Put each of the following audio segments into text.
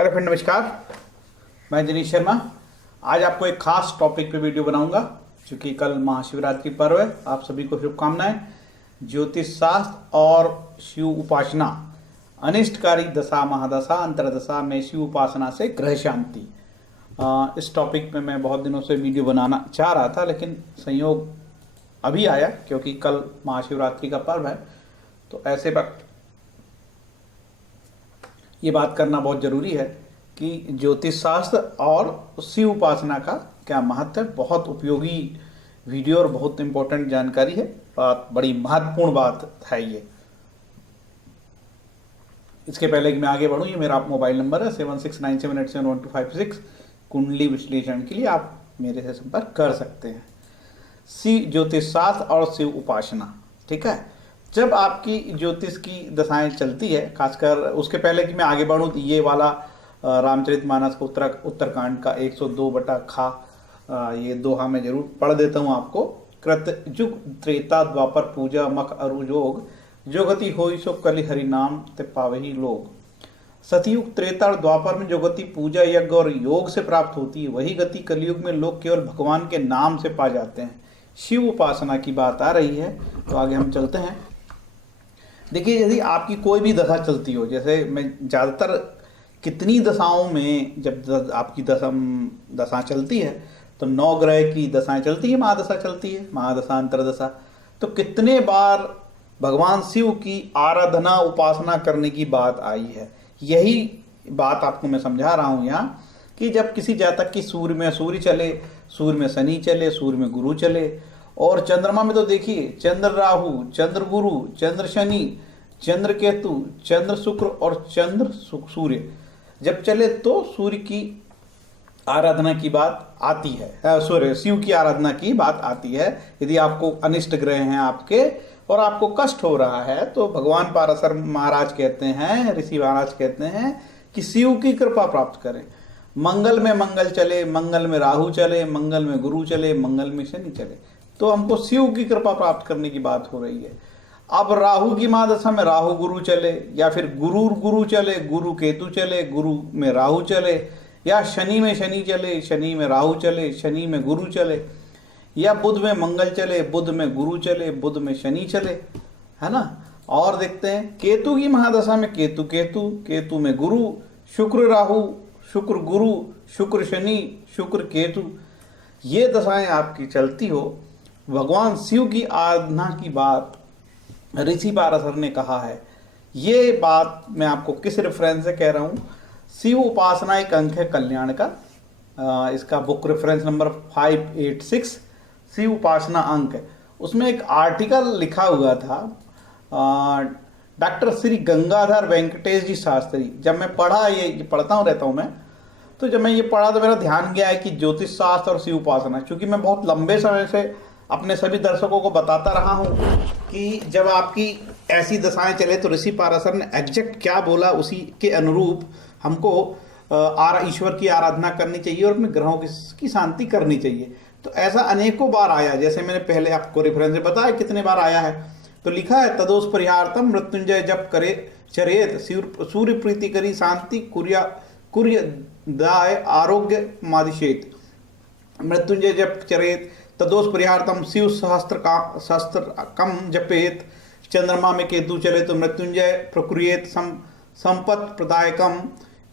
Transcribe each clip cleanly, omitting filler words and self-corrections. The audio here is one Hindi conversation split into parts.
हेलो फ्रेंड, नमस्कार। मैं दिनेश शर्मा। आज आपको एक खास टॉपिक पे वीडियो बनाऊंगा क्योंकि कल महाशिवरात्रि पर्व है। आप सभी को शुभकामनाएं। ज्योतिष शास्त्र और शिव उपासना, अनिष्टकारी दशा महादशा अंतरदशा में शिव उपासना से ग्रह शांति। इस टॉपिक पे मैं बहुत दिनों से वीडियो बनाना चाह रहा था, लेकिन संयोग अभी आया क्योंकि कल महाशिवरात्रि का पर्व है। तो ऐसे वक्त ये बात करना बहुत ज़रूरी है कि ज्योतिष शास्त्र और शिव उपासना का क्या महत्व है। बहुत उपयोगी वीडियो और बहुत इम्पोर्टेंट जानकारी है। बात बड़ी महत्वपूर्ण बात है ये। इसके पहले कि मैं आगे बढ़ूँ, ये मेरा मोबाइल नंबर है 7697871256। कुंडली विश्लेषण के लिए आप मेरे से संपर्क कर सकते हैं। शिव ज्योतिष शास्त्र और शिव उपासना, ठीक है। जब आपकी ज्योतिष की दशाएं चलती है, खासकर उसके पहले कि मैं आगे बढ़ूं, तो ये वाला रामचरितमानस का उत्तरकांड का 102/खा ये दोहा मैं जरूर पढ़ देता हूं आपको। कृत युग त्रेता द्वापर पूजा मख अरु जोग, जो गति होई सो कलि हरि नाम ते पावही लोग। सतयुग त्रेता और द्वापर में जो गति पूजा यज्ञ और योग से प्राप्त होती है, वही गति कलयुग में लोग केवल भगवान के नाम से पा जाते हैं। शिव उपासना की बात आ रही है, तो आगे हम चलते हैं। देखिए, यदि आपकी कोई भी दशा चलती हो, जैसे मैं ज़्यादातर कितनी दशाओं में जब आपकी दशा चलती है तो 9 ग्रह की दशाएं चलती है, महादशा चलती है, महादशा अंतरदशा। तो कितने बार भगवान शिव की आराधना उपासना करने की बात आई है। यही बात आपको मैं समझा रहा हूँ यहाँ कि जब किसी जातक की सूर्य में सूर्य चले, सूर्य में शनि चले, सूर्य में गुरु चले, और चंद्रमा में तो देखिए चंद्र राहु, चंद्र गुरु, चंद्र शनि, चंद्र केतु, चंद्र शुक्र और चंद्र सूर्य जब चले तो सूर्य की आराधना की बात आती है। सूर्य शिव की आराधना की बात आती है। यदि आपको अनिष्ट ग्रह हैं आपके और आपको कष्ट हो रहा है, तो भगवान पाराशर महाराज कहते हैं, ऋषि महाराज कहते हैं कि शिव की कृपा प्राप्त करें। मंगल में मंगल चले, मंगल में राहु चले, मंगल में गुरु चले, मंगल में शनि चले, तो हमको शिव की कृपा प्राप्त करने की बात हो रही है। अब राहु की महादशा में राहु गुरु चले, या फिर गुरु चले, गुरु केतु चले, गुरु में राहु चले, या शनि में शनि चले, शनि में राहु चले, शनि में गुरु चले, या बुध में मंगल चले, बुध में गुरु चले, बुध में शनि चले, है ना। और देखते हैं केतु की महादशा में केतु केतु, केतु में गुरु, शुक्र राहु, शुक्र गुरु, शुक्र शनि, शुक्र केतु, ये दशाएं आपकी चलती हो, भगवान शिव की आराधना की बात ऋषि पाराशर ने कहा है। ये बात मैं आपको किस रेफरेंस से कह रहा हूँ। शिव उपासना एक अंक है कल्याण का, इसका बुक रेफरेंस नंबर 586 शिव उपासना अंक है। उसमें एक आर्टिकल लिखा हुआ था डॉक्टर श्री गंगाधर वेंकटेश जी शास्त्री। जब मैं पढ़ा, ये पढ़ता हूँ रहता हूँ मैं, तो जब मैं ये पढ़ा तो मेरा ध्यान गया है कि ज्योतिष शास्त्र और शिव उपासना, क्योंकि मैं बहुत लंबे समय से अपने सभी दर्शकों को बताता रहा हूँ कि जब आपकी ऐसी दशाएं चले तो ऋषि पाराशर ने एग्जैक्ट क्या बोला, उसी के अनुरूप हमको ईश्वर की आराधना करनी चाहिए और अपने ग्रहों की शांति करनी चाहिए। तो ऐसा अनेकों बार आया, जैसे मैंने पहले आपको रेफरेंस में बताया कितने बार आया है। तो लिखा है तदोष परिहार्थम मृत्युंजय जप करे चरेत, सूर्य प्रीति करी शांति कुर्य दाय आरोग्य मादिशेत। मृत्युंजय जप चरेत तदोष परिहार्थम शिव सहस्त्र कम जपेत। चंद्रमा में केतु चले तो मृत्युंजय प्रकुर्येत संपत् प्रदायकम।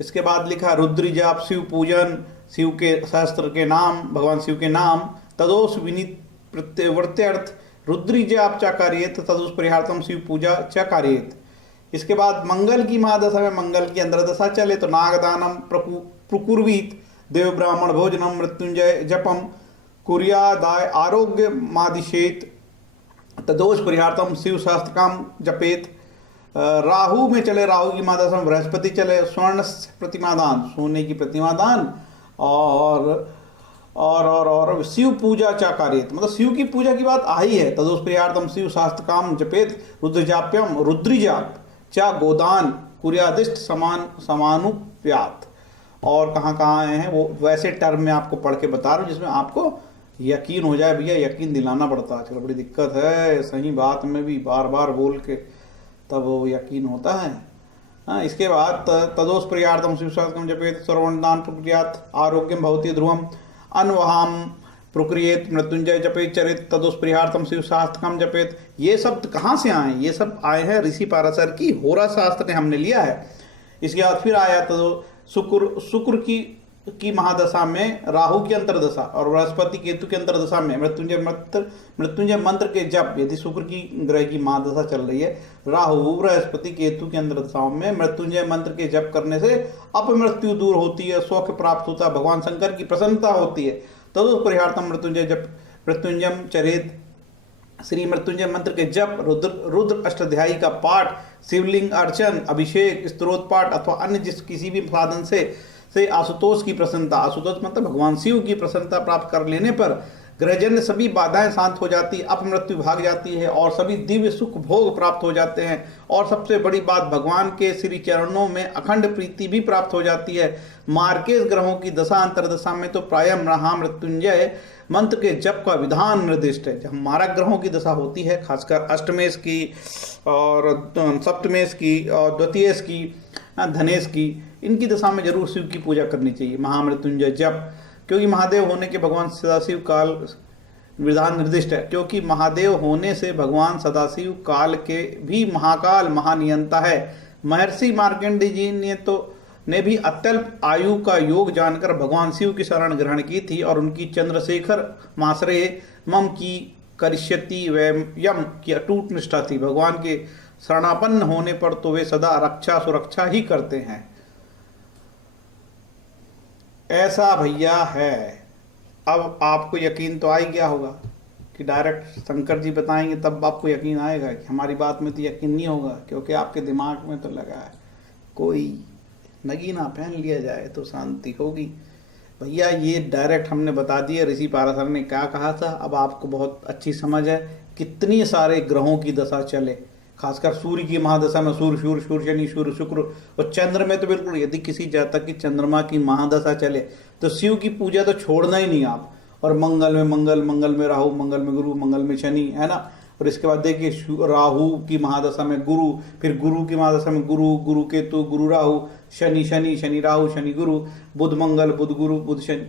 इसके बाद लिखा रुद्र जाप, शिव पूजन, शिव के सहस्त्र के नाम, भगवान शिव के नाम। तदोष विनीत प्रत्यवर्त्यर्थ रुद्री जाप च कार्येत, तदोष परिहार्थम शिव पूजा च कार्येत। इसके बाद मंगल की महादशा में मंगल की अंतरदशा चले तो नागदानम प्रकुर्वीत, देव ब्राह्मण भोजनम, मृत्युंजय जपम कुर्यादाय आरोग्य मादिशेत, तदोष परिहार्थम शिव सहस्त्रकाम जपेत। राहु में चले, राहु की महादशा में बृहस्पति चले, स्वर्ण प्रतिमा दान, सोने की प्रतिमा दान, और शिव पूजा चा कार्येत, मतलब शिव की पूजा की बात आई है। तदोष परिहार्थम शिव सहस्त्रकाम जपेत, रुद्रजाप्यम रुद्रिजाप चा गोदान कुर्यादिष्ट समानुप्यात। और कहाँ कहाँ आए हैं वो वैसे टर्म में आपको पढ़ के बता रहा हूँ जिसमें आपको यकीन हो जाए। भैया यकीन दिलाना पड़ता है, आजकल बड़ी दिक्कत है, सही बात में भी बार बार बोल के तब वो यकीन होता है। हाँ, इसके बाद तदोष प्रियार्थम शिवशास्त्रम जपेत सर्वदान प्रक्रियात आरोग्यम भवति ध्रुवम अनवहाम प्रक्रियेत मृत्युंजय जपेत चरित तदोष प्रियार्थम शिवशास्त्रम जपेत। ये शब्द कहाँ से आए? ये सब आए हैं ऋषि पाराशर की होरा शास्त्र ने हमने लिया है। इसके बाद फिर आया तो शुक्र की महादशा में राहु की अंतरदशा और बृहस्पति केतु की अंतरदशा में मृत्युंजय मंत्र के जप, यदि शुक्र की ग्रह की महादशा चल रही है, राहु बृहस्पति केतु की अंतरदशाओं में मृत्युंजय मंत्र के जप करने से अपमृत्यु दूर होती है, सौख्य प्राप्त होता है, भगवान शंकर की प्रसन्नता होती है। तदुपरिहार्थम मृत्युंजय जप मृत्युंजयम चरेत। श्री मृत्युंजय मंत्र के जप, रुद्र अष्टाध्यायी का पाठ, शिवलिंग अर्चन, अभिषेक, स्तोत्र पाठ अथवा अन्य किसी भी साधन से आशुतोष की प्रसन्नता, आशुतोष मतलब भगवान शिव की प्रसन्नता प्राप्त कर लेने पर ग्रहजन्य सभी बाधाएं शांत हो जाती, अपमृत्यु भाग जाती है और सभी दिव्य सुख भोग प्राप्त हो जाते हैं। और सबसे बड़ी बात, भगवान के श्री चरणों में अखंड प्रीति भी प्राप्त हो जाती है। मार्केश ग्रहों की दशा अंतरदशा में तो प्रायः महामृत्युंजय मंत्र के जप का विधान निर्दिष्ट है। जब मारक ग्रहों की दशा होती है, खासकर अष्टमेश की और सप्तमेश की और द्वितीयेश की, धनेश की, इनकी दशा में जरूर शिव की पूजा करनी चाहिए, महामृत्युंजय जप। क्योंकि महादेव होने के भगवान सदाशिव काल विधान निर्दिष्ट है, क्योंकि महादेव होने से भगवान सदाशिव काल के भी महाकाल महानियंता है। महर्षि मार्कंडेय जी ने भी अत्यल्प आयु का योग जानकर भगवान शिव की शरण ग्रहण की थी और उनकी चंद्रशेखर माश्रय मम की करिष्यति व यम की अटूट निष्ठा थी। भगवान के शरणापन्न होने पर तो वे सदा रक्षा सुरक्षा ही करते हैं। ऐसा भैया है। अब आपको यकीन तो आ ही गया होगा कि डायरेक्ट शंकर जी बताएंगे तब आपको यकीन आएगा, कि हमारी बात में तो यकीन नहीं होगा, क्योंकि आपके दिमाग में तो लगा है कोई नगीना पहन लिया जाए तो शांति होगी। भैया ये डायरेक्ट हमने बता दिया ऋषि पाराशर ने क्या कहा था। अब आपको बहुत अच्छी समझ है कितनी सारे ग्रहों की दशा चले, खासकर सूर्य की महादशा में सूर्य शनि सूर्य शुक्र और चंद्र में तो बिल्कुल, यदि किसी जातक की चंद्रमा की महादशा चले तो शिव की पूजा तो छोड़ना ही नहीं आप। और मंगल में राहु, मंगल में गुरु, मंगल में शनि, है ना। और इसके बाद देखिए राहु की महादशा में गुरु, फिर गुरु की महादशा में गुरु केतु, गुरु राहु, शनि राहु, शनि गुरु, बुध मंगल, बुध गुरु, बुध शनि,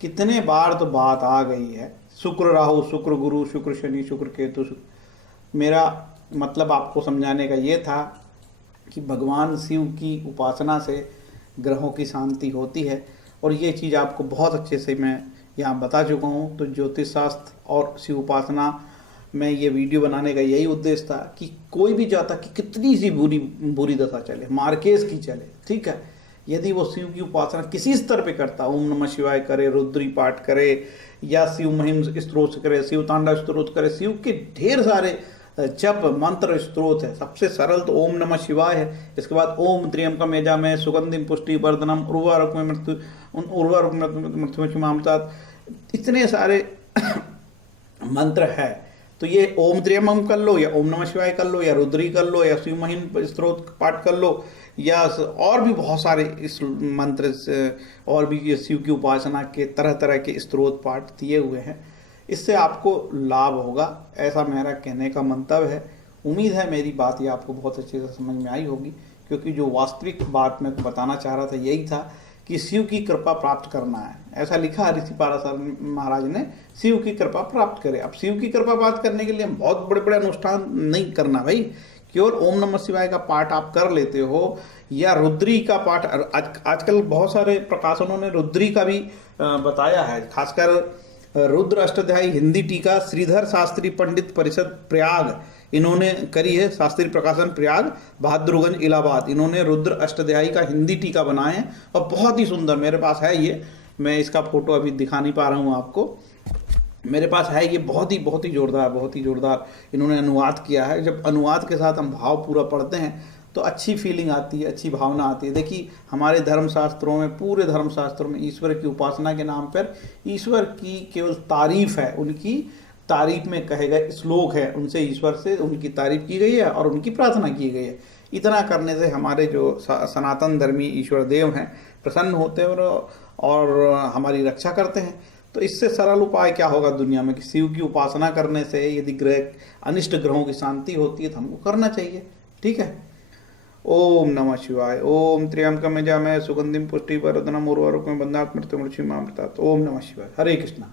कितने बार तो बात आ गई है। शुक्र राहु, शुक्र गुरु, शुक्र शनि, शुक्र केतु। मेरा मतलब आपको समझाने का ये था कि भगवान शिव की उपासना से ग्रहों की शांति होती है, और ये चीज़ आपको बहुत अच्छे से मैं यहाँ बता चुका हूँ। तो ज्योतिष शास्त्र और शिव उपासना में ये वीडियो बनाने का यही उद्देश्य था कि कोई भी जातक की कितनी सी बुरी दशा चले, मार्केश की चले, ठीक है, यदि वो शिव की उपासना किसी स्तर पे करता, ओम नमः शिवाय करे, रुद्री पाठ करे, या शिव महिम स्त्रोत करे, शिव तांडव स्त्रोत करे, शिव के ढेर सारे जप मंत्र स्त्रोत है। सबसे सरल तो ओम नमः शिवाय है। इसके बाद ओम त्र्यंबकम यजामहे सुगंधिम पुष्टि वर्धनम उर्वारुक मृत्यु मामतात, इतने सारे मंत्र है। तो ये ओम त्र्यंबकम कर लो, या ओम नमः शिवाय कर लो, या रुद्री कर लो, या शिव महिम स्त्रोत पाठ कर लो, या और भी बहुत सारे इस मंत्र से और भी शिव की उपासना के तरह तरह के स्त्रोत पाठ दिए हुए हैं। इससे आपको लाभ होगा, ऐसा मेरा कहने का मंतव्य है। उम्मीद है मेरी बात ये आपको बहुत अच्छे से समझ में आई होगी, क्योंकि जो वास्तविक बात मैं बताना चाह रहा था यही था कि शिव की कृपा प्राप्त करना है। ऐसा लिखा ऋषि पाराशर महाराज ने, शिव की कृपा प्राप्त करे। अब शिव की कृपा प्राप्त करने के लिए हम बहुत बड़े बड़े अनुष्ठान नहीं करना भाई, केवल ओम नमः शिवाय का पाठ आप कर लेते हो, या रुद्री का पाठ। आजकल बहुत सारे प्रकाशनों ने रुद्री का भी बताया है, खासकर रुद्र अष्टाध्यायी हिंदी टीका श्रीधर शास्त्री पंडित परिषद प्रयाग इन्होंने करी है, शास्त्री प्रकाशन प्रयाग बहादुरगंज इलाहाबाद। इन्होंने रुद्र अष्टाध्यायी का हिंदी टीका बनाए हैं और बहुत ही सुंदर, मेरे पास है ये, मैं इसका फोटो अभी दिखा नहीं पा रहा हूँ आपको, मेरे पास है ये, बहुत ही जोरदार इन्होंने अनुवाद किया है। जब अनुवाद के साथ हम भाव पूरा पढ़ते हैं तो अच्छी फीलिंग आती है, अच्छी भावना आती है। देखिए हमारे धर्मशास्त्रों में, पूरे धर्मशास्त्रों में ईश्वर की उपासना के नाम पर ईश्वर की केवल तारीफ है, उनकी तारीफ में कहे गए श्लोक है, उनसे ईश्वर से उनकी तारीफ की गई है और उनकी प्रार्थना की गई है। इतना करने से हमारे जो सनातन धर्मी ईश्वर देव हैं प्रसन्न होते हैं और हमारी रक्षा करते हैं। तो इससे सरल उपाय क्या होगा दुनिया में कि शिव की उपासना करने से यदि ग्रह अनिष्ट ग्रहों की शांति होती है तो हमको करना चाहिए, ठीक है। ओम नमः शिवाय। ओम त्र्यंबकम यजामहे सुगंधिम पुष्टिवर्धनम उर्वारुकम बंधनात् मृत्युर्मुक्षीयमामृतात्। ओम नमः शिवाय। हरे कृष्णा।